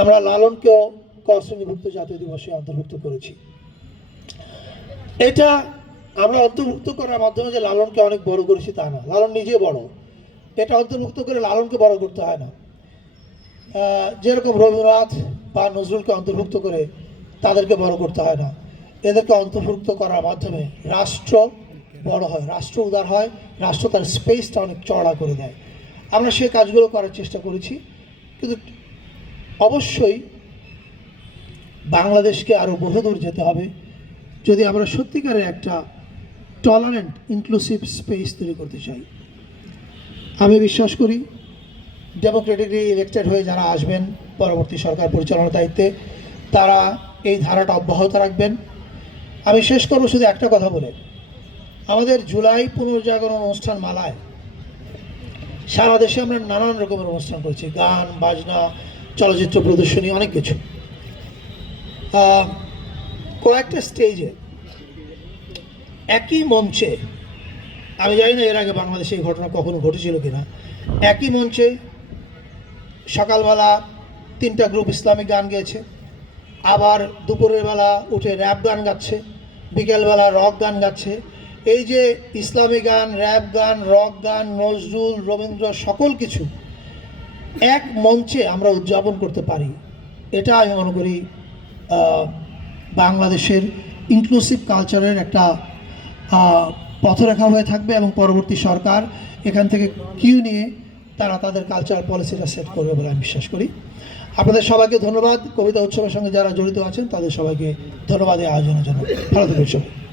আমরা লালনকেও ক শ্রেণীভুক্ত জাতীয় দিবসে অন্তর্ভুক্ত করেছি। এটা আমরা অন্তর্ভুক্ত করার মাধ্যমে যে লালনকে অনেক বড় করেছি তা না, লালন নিজে বড়। এটা অন্তর্ভুক্ত করে লালনকে বড় করতে হয় না। যেরকম রবীন্দ্রনাথ বা নজরুলকে অন্তর্ভুক্ত করে তাদেরকে বড় করতে হয় না, এদেরকে অন্তর্ভুক্ত করার মাধ্যমে রাষ্ট্র বড় হয়, রাষ্ট্র উদার হয়, রাষ্ট্র তার স্পেসটা অনেক চড়া করে দেয়। আমরা সেই কাজগুলো করার চেষ্টা করেছি, কিন্তু অবশ্যই বাংলাদেশকে আরও বহুদূর যেতে হবে যদি আমরা সত্যিকারের একটা টলারেন্ট ইনক্লুসিভ স্পেস তৈরি করতে চাই। আমি বিশ্বাস করি ডেমোক্রেটিকলি ইলেক্টেড হয়ে যারা আসবেন পরবর্তী সরকার পরিচালনার দায়িত্বে, তারা এই ধারাটা অব্যাহত রাখবেন। আমি শেষ করব শুধু একটা কথা বলে, আমাদের জুলাই পুনর্জাগরণ অনুষ্ঠান মালায় সারা দেশে আমরা নানান রকমের অনুষ্ঠান করছি, গান বাজনা, চলচ্চিত্র প্রদর্শনী, অনেক কিছু। কয়েকটা স্টেজে একই মঞ্চে, আমি জানি না এর আগে বাংলাদেশে এই ঘটনা কখনো ঘটেছিল কিনা, একই মঞ্চে সকালবেলা 3টা গ্রুপ ইসলামিক গান গেয়েছে, আবার দুপুরের বেলা উঠে র্যাপ গান গাচ্ছে, বিকেলবেলা রক গান গাচ্ছে। এই যে ইসলামী গান, র্যাপ গান, রক গান, নজরুল, রবীন্দ্র, সকল কিছু এক মঞ্চে আমরা উদযাপন করতে পারি, এটা আমি মনে করি বাংলাদেশের ইনক্লুসিভ কালচারের একটা পথরেখা হয়ে থাকবে, এবং পরবর্তী সরকার এখান থেকে কিউ নিয়ে তারা তাদের কালচারাল পলিসিটা সেট করবে বলে আমি বিশ্বাস করি। আপনাদের সবাইকে ধন্যবাদ। কবিতা উৎসবের সঙ্গে যারা জড়িত আছেন তাদের সবাইকে ধন্যবাদ এই আয়োজনের জন্য। ভালো থাকবেন সবাই।